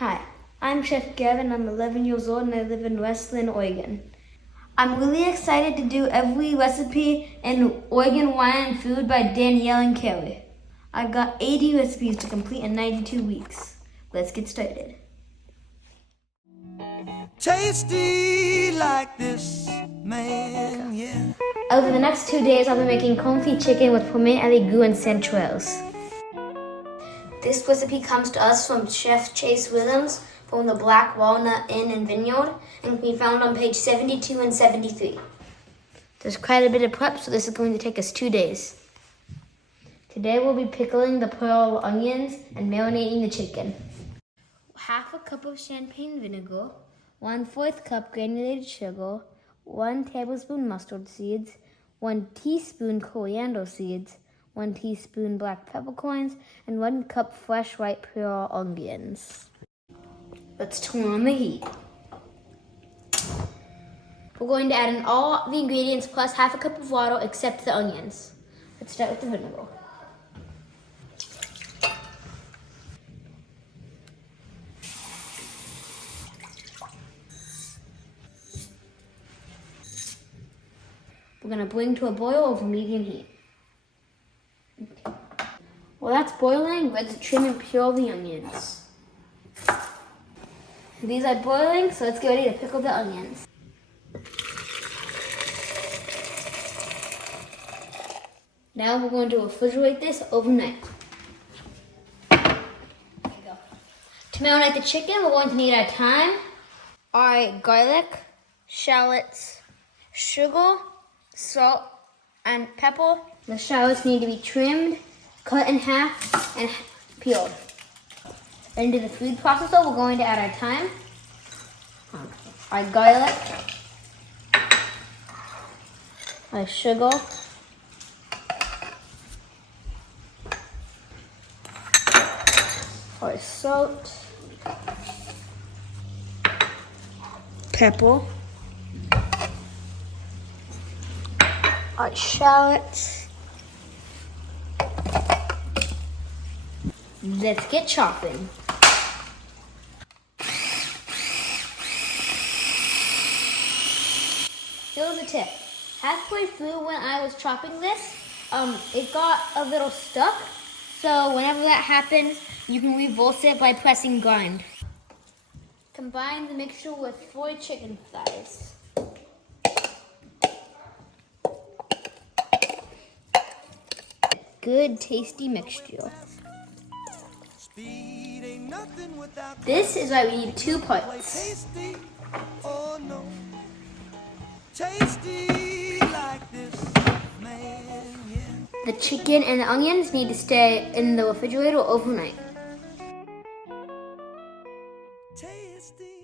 Hi, I'm Chef Gavin. I'm 11 years old and I live in Westland, Oregon. I'm really excited to do every recipe in Oregon wine and food by Danielle and Kelly. I've got 80 recipes to complete in 92 weeks. Let's get started. Tasty like this, man, yeah. Over the next 2 days, I'll be making confit chicken with pomme aligot and centrales. This recipe comes to us from Chef Chase Williams from the Black Walnut Inn and Vineyard and can be found on page 72 and 73. There's quite a bit of prep, so this is going to take us 2 days. Today we'll be pickling the pearl onions and marinating the chicken. Half a cup of champagne vinegar, 1/4 cup granulated sugar, 1 tablespoon mustard seeds, 1 teaspoon coriander seeds, 1 teaspoon black peppercorns, and 1 cup fresh ripe pearl onions. Let's turn on the heat. We're going to add in all the ingredients plus half a cup of water except the onions. Let's start with the vinegar. We're going to bring to a boil over medium heat. While that's boiling, let's trim and peel the onions. These are boiling, so let's get ready to pickle the onions. Now we're going to refrigerate this overnight. There you go. To marinate the chicken, we're going to need our thyme, our garlic, shallots, sugar, salt, and pepper. The shallots need to be trimmed, cut in half, and peeled. Into the food processor, we're going to add our thyme, our garlic, our sugar, our salt, pepper, our shallots. Let's get chopping. Here's a tip. Halfway through when I was chopping this, it got a little stuck. So whenever that happens, you can reverse it by pressing grind. Combine the mixture with 4 chicken thighs. Good, tasty mixture. This is why we need 2 parts. The chicken and the onions need to stay in the refrigerator overnight. Tasty.